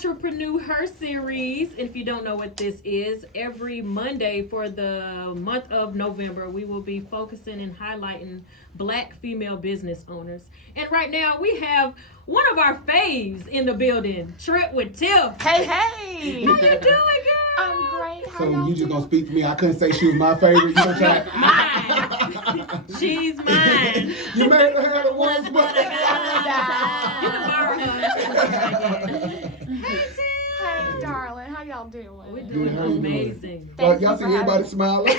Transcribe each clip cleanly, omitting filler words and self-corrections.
EntrepreneuHER series. If you don't know what this is, every Monday for the month of November, we will be focusing and highlighting Black female business owners. And right now, we have one of our faves in the building, Trip with Tiff. Hey. How you doing, girl? I'm great. How So y'all you just doing? gonna speak for me? I couldn't say she was my favorite. You gonna try? Mine. She's mine. You made her have the once, but You can borrow her. Hey, darling. How y'all doing? We're Good, doing how you doing? amazing. Thank y'all you see for everybody having- smiling?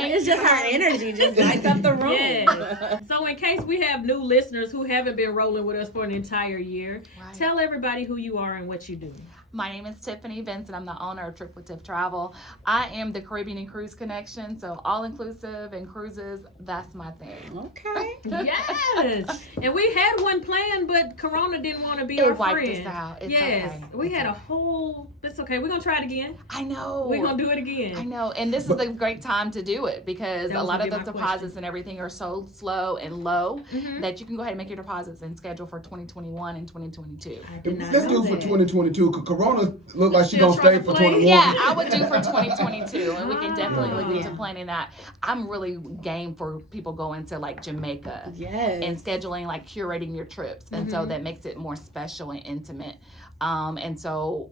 It's just her energy just lights up the room. Yes. So in case we have new listeners who haven't been rolling with us for an entire year, Right. tell everybody who you are and what you do. My name is Tiffany Vincent. I'm the owner of Trip with Tiff Travel. I am the Caribbean and Cruise Connection, so all inclusive and cruises, that's my thing. Okay. Yes. And we had one planned, but Corona didn't want to be It our wiped friend. us out. It's yes. okay. We It's had a okay. whole, that's okay. We're going to try it again. I know. We're going to do it again. I know, and this is a great time to do it because That a was lot gonna of be the my deposits question. and everything are so slow and low Mhm. that you can go ahead and make your deposits and schedule for 2021 and 2022. I did not Let's know do it for that. 2022. Cause Corona look like she Still gonna trying stay to for play? 21. Yeah, I would do for 2022, and we can definitely look into Yeah. planning that. I'm really game for people going to like Jamaica Yes. and scheduling, like curating your trips, and so Mhm. that makes it more special and intimate. And so,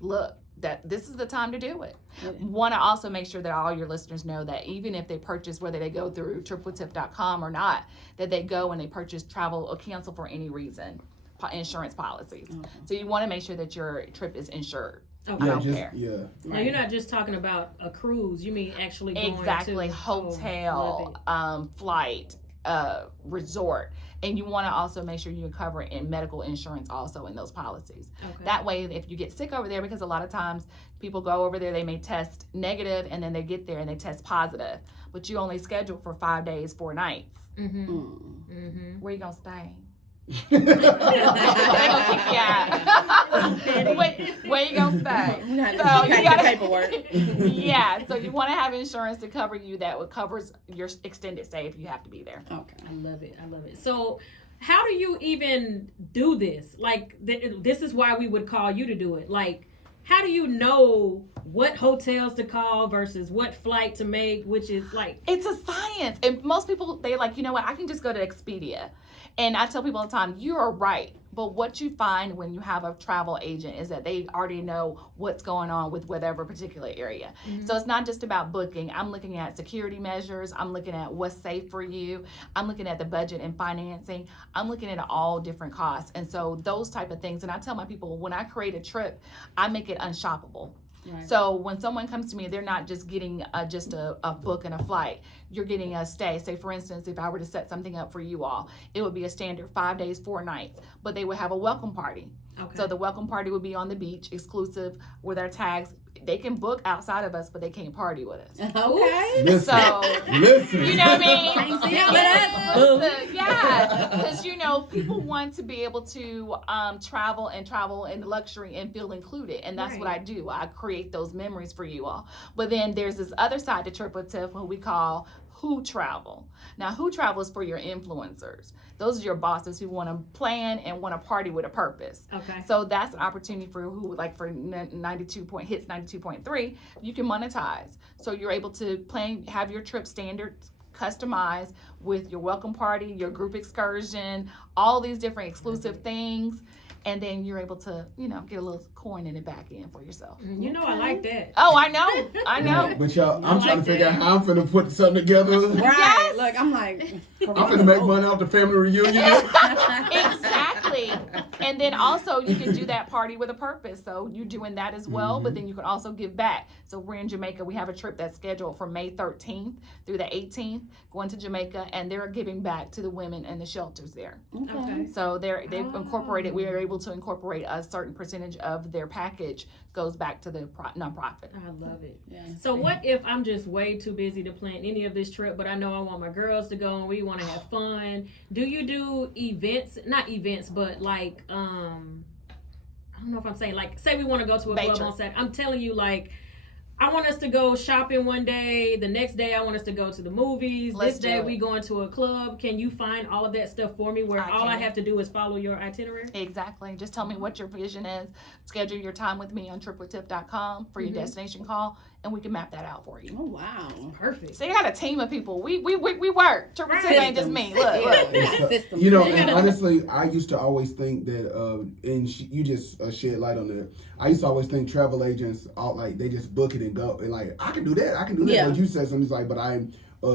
look, that this is the time to do it. Want to also make sure that all your listeners know that even if they purchase, whether they go through tripwithtiff.com or not, that they go and they purchase travel or cancel for any reason, insurance policies. Okay. So you want to make sure that your trip is insured. Okay. I Yeah, don't just care. yeah. Now, you're not just talking about a cruise. You mean actually going Exactly, to hotel, flight, resort, and you want to also make sure you cover in medical insurance also in those policies. Okay. That way, if you get sick over there, because a lot of times people go over there, they may test negative, and then they get there and they test positive, but you only schedule for 5 days, 4 nights. Mm-hmm. Mm. Mm-hmm. Where you gonna stay? They gonna kick you out. Where you gonna stay? We had to So you pack gotta- the paperwork. Yeah, so you want to have insurance to cover you that covers your extended stay if you have to be there. Okay. I love it. I love it. So, how do you even do this? Like, this is why we would call you to do it. Like, how do you know what hotels to call versus what flight to make? Which is like, It's a science. And most people, they like, you know what, I can just go to Expedia. And I tell people all the time, you are right. But what you find when you have a travel agent is that they already know what's going on with whatever particular area. Mhm. So it's not just about booking. I'm looking at security measures. I'm looking at what's safe for you. I'm looking at the budget and financing. I'm looking at all different costs. And so those type of things. And I tell my people, when I create a trip, I make it unshoppable. Right. So when someone comes to me, they're not just getting just a book and a flight. You're getting a stay. Say, for instance, if I were to set something up for you all, it would be a standard 5 days, 4 nights, but they would have a welcome party. okay. So the welcome party would be on the beach, exclusive with our tags. They can book outside of us, but they can't party with us. Okay. Listen, So, listen. you know what I mean? Can't see Yeah, all that. listen, yeah, because you know people want to be able to travel in luxury and feel included, and that's what I do. I create those memories for you all. But then there's this other side to Trip with Tiff, what we call Who Travel. Now, Who Travel is for your influencers. Those are your bosses who want to plan and want to party with a purpose. Okay. So that's an opportunity for who, like for 92.3, you can monetize. So you're able to plan, have your trip standard customized with your welcome party, your group excursion, all these different exclusive things. And then you're able to, you know, get a little coin in the back end for yourself. You know, I like that. Oh, I know. I know. Yeah, but y'all, I'm I trying like to figure out that. how I'm finna put something together. Right. Yes. Look, I'm like, I'm finna make money off the family reunion. Exactly. And then also you can do that party with a purpose. So you're doing that as well, but then you can also give back. So we're in Jamaica. We have a trip that's scheduled for May 13th through the 18th, going to Jamaica, and they're giving back to the women and the shelters there. Okay. So they've incorporated, we are able to incorporate a certain percentage of their package goes back to the nonprofit. I love it. Yeah. So what if I'm just way too busy to plan any of this trip, but I know I want my girls to go and we want to have fun? Do you do events? Not events, but like I don't know if I'm saying, like, say we want to go to a Day club trip. on Saturday. I'm telling you, like, I want us to go shopping one day. The next day, I want us to go to the movies. Let's this day, do it. we going to a club. Can you find all of that stuff for me where all I have to do is follow your itinerary? Exactly. Just tell me what your vision is. Schedule your time with me on TripWithTiff.com for your destination call, and we can map that out for you. Oh, wow. Perfect. So you got a team of people. We work. Trip with Tiff ain't just me. Look. Systems. You know, and honestly, I used to always think that, you just shed light on that. I used to always think travel agents, like, they just book it and go. And like, I can do that. Yeah. But you said something like, but I'm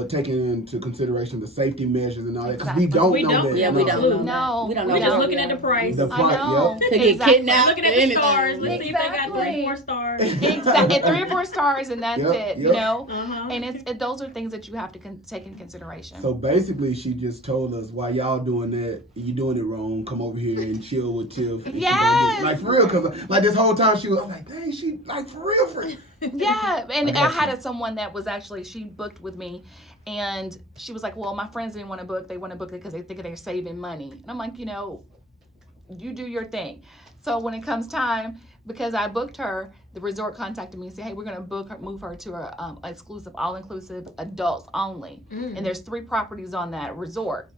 taking into consideration the safety measures and all that. Because Exactly. we don't We know don't. that. Yeah, we don't know. No. We don't know. We're just where looking we at the are. price. The I price, know. Could get Exactly. kidnapped. Looking at the anything. stars. Let's see if they got Exactly. 3 or 4 stars. Exactly. 3 or 4 stars, and that's Yep, it. You yep. know. Uh-huh. And those are things that you have to take in consideration. So basically, she just told us, while y'all doing that, you doing it wrong, come over here and chill with Tiff. And she gonna Yes. get- like, for real, because like this whole time, I'm like, dang, she, like, for real. Yeah, and I I got had someone that was actually, she booked with me, and she was like, well, my friends didn't want to book. They want to book it because they think they're saving money. And I'm like, you know, you do your thing. So when it comes time, because I booked her, the resort contacted me and said, hey, we're going to move her to a exclusive, all-inclusive, adults only. And there's 3 properties on that resort.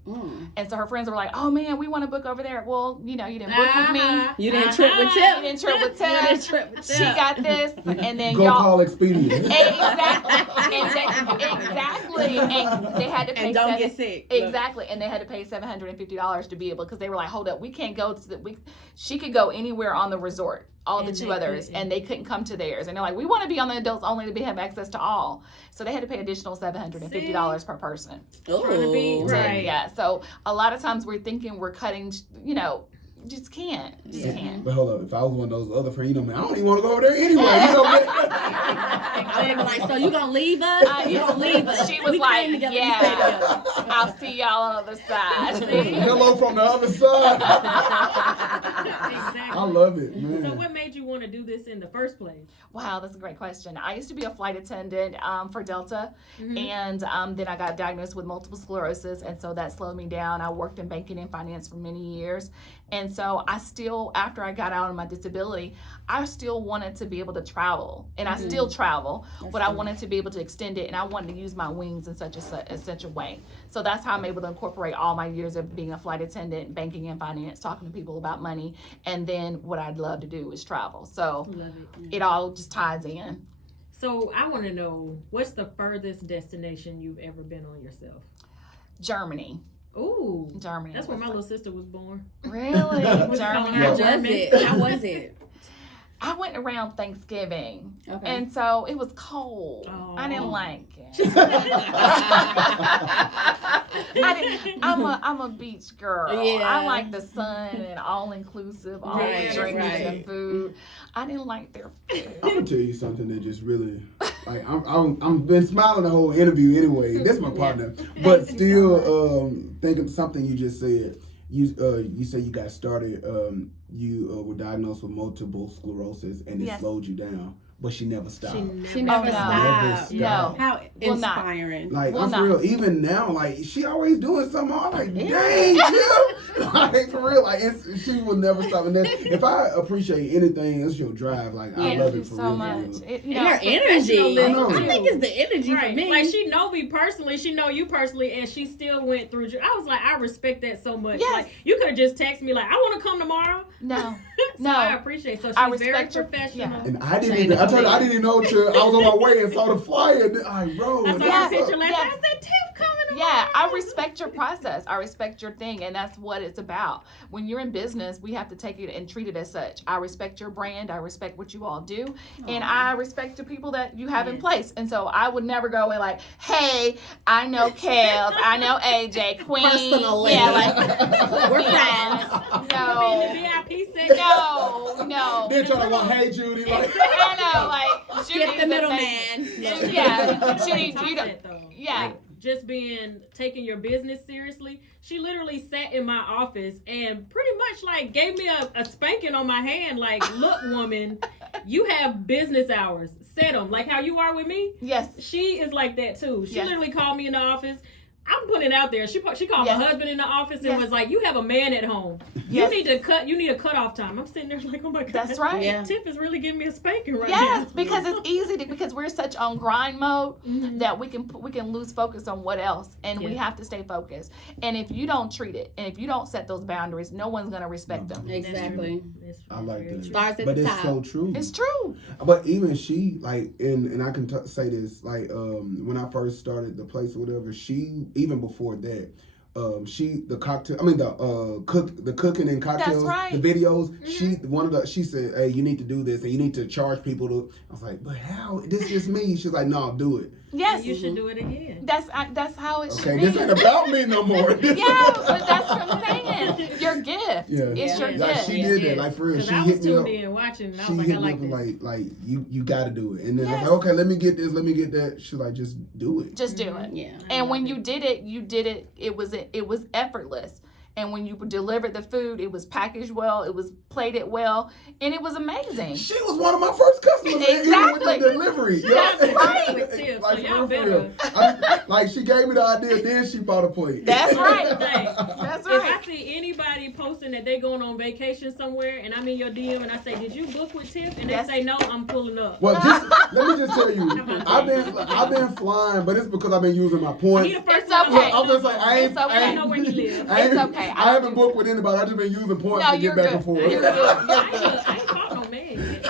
And so her friends were like, oh, man, we want to book over there. Well, you know, you didn't book with me. You didn't trip with You Tiff. didn't trip with You didn't Tiff. trip with She Tiff. got this. And then Go y'all. call Expedia. Exactly. And they had to pay And don't get sick. Look. Exactly. And they had to pay $750 to be able, because they were like, hold up, we can't go to she could go anywhere on the resort, all the And 2 they others, couldn't. and they couldn't come to theirs. And they're like, we want to be on the adults only to have access to all. So they had to pay additional $750 per person. Trying to be Ooh. right. Yeah. So a lot of times we're thinking we're cutting, you know, just can't. Just Yeah. can't. But hold up, if I was one of those other friends, you know, man, I don't even want to go over there anyway. You know, man. I would have been like, so you gonna leave us? You gonna leave us? She was We like, came together, we yeah. stayed together. I'll see y'all on the other side. Hello from the other side. Exactly. I love it, man. So what made you want to do this in the first place? Wow, that's a great question. I used to be a flight attendant for Delta, and then I got diagnosed with multiple sclerosis, and so that slowed me down. I worked in banking and finance for many years, and so I still, after I got out of my disability, I still wanted to be able to travel, and I still travel, but I wanted to be able to extend it, and I wanted to use my wings in such a way. So that's how I'm able to incorporate all my years of being a flight attendant, banking and finance, talking to people about money, and then what I'd love to do is travel. So Love it. it all just ties in. So I want to know, what's the furthest destination you've ever been on yourself? Germany. Ooh, Germany. that's where my was little sister was born. Really? Was Germany. calling How out was German. it? How was it? I went around Thanksgiving, Okay. and so it was cold. Oh. I didn't like it. I'm a beach girl. Yeah. I like the sun and all inclusive, all Right, the drinks right. and the food. I didn't like their food. I'm gonna tell you something that just really, like, I'm been smiling the whole interview anyway. That's my partner, but still, thinking something you just said. You say you got started. You were diagnosed with multiple sclerosis, and it Yes. slowed you down. But she never stopped. She never no. stopped. No. How Will not. inspiring. Like, Well, I'm not. for real. Even now, like, she always doing something. I'm like, dang, Jill. Like, for real. Like, she will never stop. And then, if I appreciate anything, it's your drive. Like, I Thank love you it for so real. much. It, you And know, her energy. professionalism, I think too. it's the energy Right. for me. Like, she know me personally, she know you personally, and she still went through. I was like, I respect that so much. Yes. Like, you could have just texted me like, I want to come tomorrow. no. So No. I appreciate. So she's I very respect your- professional. yeah. And I didn't even, I told you, I didn't even know till I was on my way and saw the flyer. And then I rode. I saw Yeah. the picture last Yeah. night. I said, Tiff coming tomorrow. Yeah, I respect your process. I respect your thing, and that's what it's about. When you're in business, we have to take it and treat it as such. I respect your brand. I respect what you all do, and I respect the people that you have in place. And so I would never go in like, "Hey, I know Kels, I know AJ, Queen." Personally. Yeah, like We're yes. In the No, VIP section. no. They're trying to go, hey, Judy. Like, I know, like Skip Judy's the middleman. amazing. Yeah, Judy, Top you don't. that, though. Yeah. Like, just taking your business seriously. She literally sat in my office and pretty much like gave me a spanking on my hand. Like, look, woman, you have business hours. Set them like how you are with me. Yes. She is like that too. She Yes. literally called me in the office. I'm putting it out there. She called Yes. my husband in the office and Yes. was like, "You have a man at home. Yes. You need a cutoff time." I'm sitting there like, "Oh my god, That's right. Yeah. Tiff is really giving me a spanking right Yes, now." because it's easy because we're such on grind mode Mhm. that we can lose focus on what else, and we Yeah. have to stay focused. And if you don't treat it, and if you don't set those boundaries, no one's gonna respect them. Exactly. I like that. Starts at But the it's top. so true. It's true. But even she, like, and I can say this, like, when I first started the place or whatever, she, even before that, the cooking and cocktails, That's right. the videos, she said, "Hey, you need to do this and you need to charge people to." I was like, "But how? This is me." She's like, "No, do it." Yes, You should do it again. that's how it should Okay, be. this ain't about me no more. Yeah, but that's what I'm saying. Your gift. Yeah. It's your Like gift. she did that, like for real. Because She I was hit me up. tuned in watching, and I She was like, hit "I me like up this." like you got to do it, and then I Yes. was like, okay, let me get this, let me get that. She's like, just do it. Just do it. Yeah. And when you did it, it was effortless. And when you delivered the food, it was packaged well, it was plated well, and it was amazing. She was one of my first customers, man, even Exactly. with the delivery. That's right. With Tiff, Like, so y'all for real. Like she gave me the idea, then she bought a plate. That's right. If That's I right. see anybody posting that they going on vacation somewhere, and I'm in your DM and I say, "Did you book with Tiff?" and they Yes. say no, I'm pulling up. Well, let me just tell you, I've been flying, but it's because I've been using my points. He the first It's one okay. I'm just like, I ain't, It's okay. I I ain't know where he lives. It's okay. I haven't booked with anybody. I've just been using points No, to you're get back good. and forth. You're good. I ain't caught no man.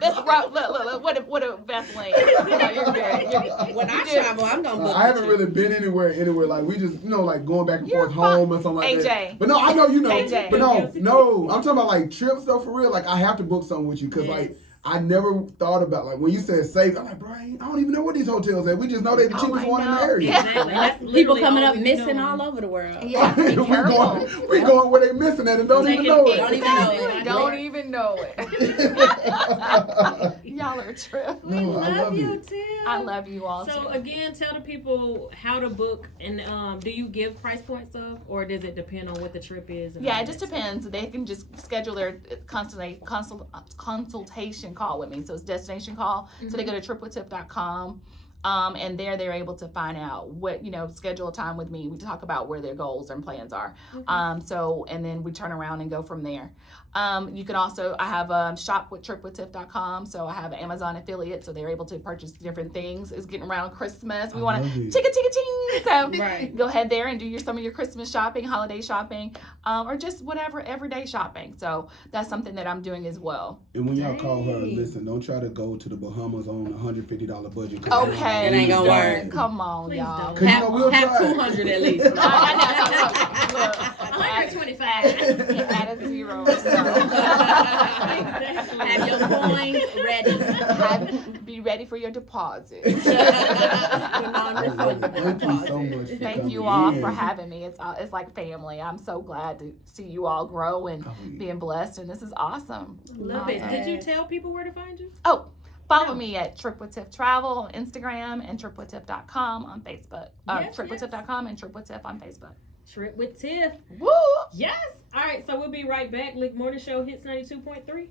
That's right. Look. What a Vaseline. No, you're good. When I You did. travel, I'm gonna book. I haven't with you. really been anywhere. Like we just, like going back and You're forth fine. home or something like AJ. that. But no, I know you know. AJ. But no, I'm talking about like trips though for real. Like I have to book something with you because like I never thought about like when you said safe. I'm like, bro, I don't even know where these hotels at. We just know they're the cheapest I one in the know. area. Exactly. That's People literally coming all up we missing doing. all over the world. Yeah, be careful. we going where they missing it and don't even know it. Don't even know it. Don't even know it. Y'all are a trip. We No, I love love you, it. Tiff. I love you all So too. again, tell the people how to book, and do you give price points of, or does it depend on what the trip is? And Yeah, all it just that stuff? depends. They can just schedule their consultation call with me. So it's destination call. So they go to TripWithTiff.com. And there they're able to find out what, schedule a time with me. We talk about where their goals and plans are. And then we turn around and go from there. You can also, I have shop with TripWithTiff.com. So I have an Amazon affiliate, so they're able to purchase different things. It's getting around Christmas. We want to love it. ching. So Right. go ahead there and do some of your Christmas shopping, holiday shopping, or just whatever everyday shopping. So that's something that I'm doing as well. And when y'all call her, Dang. listen, don't try to go to the Bahamas on a $150 budget. 'Cause Okay. It ain't gonna work. Come on, Please y'all. don't. 'Cause, we'll Have try. 200 at least. I know. 125. At a zero. Exactly. Have your coins ready. Be ready for your deposit. Thank you so much. For Thank coming you all in. for having me. It's like family. I'm so glad to see you all grow and being blessed, and this is awesome. Love it. Awesome. Did you tell people where to find you? Oh, follow me at Trip with Tiff Travel on Instagram and TripWithTiff.com on Facebook. Yes, TripWithTiff.com and Trip with Tiff on Facebook. Trip with Tiff. Woo! Yes. All right. So we'll be right back. Lick Morning Show hits 92.3.